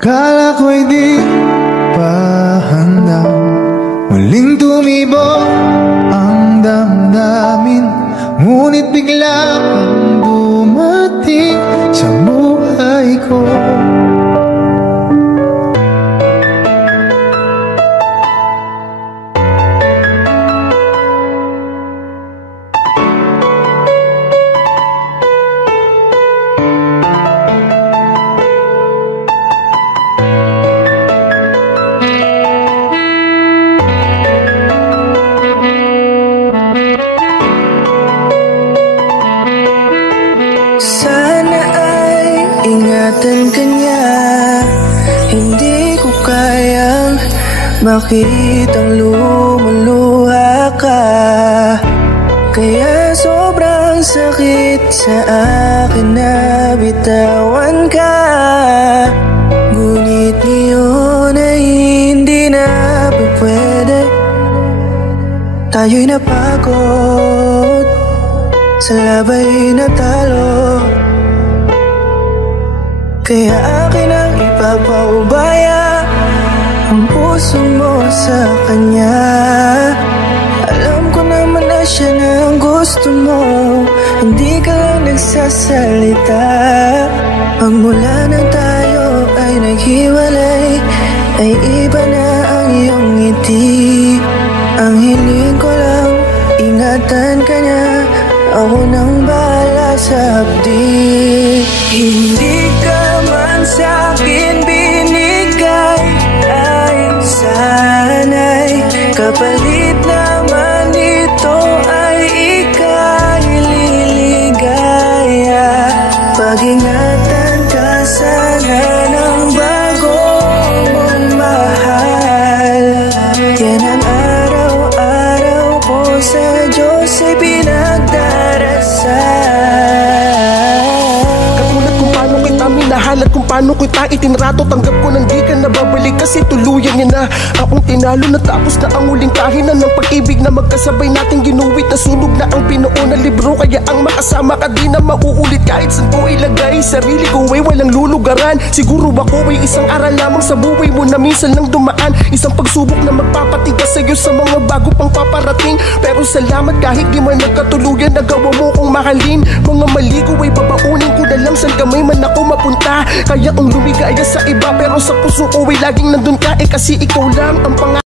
Kala ko'y di pa handa, muling tumibok ang damdamin, ngunit bigla kang dumating sa buhay ko. Sana ay ingatan ka niya, hindi ko kayang makitang lumuluha ka. Kaya sobrang sakit sa akin na bitawan ka. Ngunit ngayon ay hindi na pwede, tayo'y napagod, sa labay na talo. Kaya akin ang ipapaubaya ang puso mo sa kanya. Alam ko naman na siya na ang gusto mo, hindi ka lang nagsasalita. Pagmula nang tayo ay naghiwalay, ay iba na ang iyong ngiti. Ang hiling ko lang, ingatan ka niya, ako nang bahala sa hapdi. Hindi ka man sa'kin binigay, ay sana'y kapalit naman ito ay ika'y liligaya. Pag-ingatan ka sana ng bago mong mahal. Yan ang araw-araw ko sa Diyos ay pinagdarasal. Katulad kung paano kita minahal at kung paano kita itinrato, tanggap ko nang di ka nababalik kasi tuluyan niya na akong tinalo. Natapos na ang huling kahinan ng pag-ibig na magkasabay nating ginuwit. Nasunog na ang pinuo na libro, kaya ang makasama ka di na mauulit. Kahit saan ko ilagay sarili ko ay walang lulugaran. Siguro ako ay isang aral lamang sa buhay mo na minsan lang dumaan. Isang pagsubok na magpapatigas sa'yo sa mga bago pang paparating. Pero salamat kahit di man nagkatuluyan, nagawa mo kong mahalin. Mga mali ko ay babaunin ko na lang saan kamay man ako mapunta. Kaya ang lumigaya sa iba pero sa puso ko ay laging nandun ka, kasi ikaw lang ang pangalan.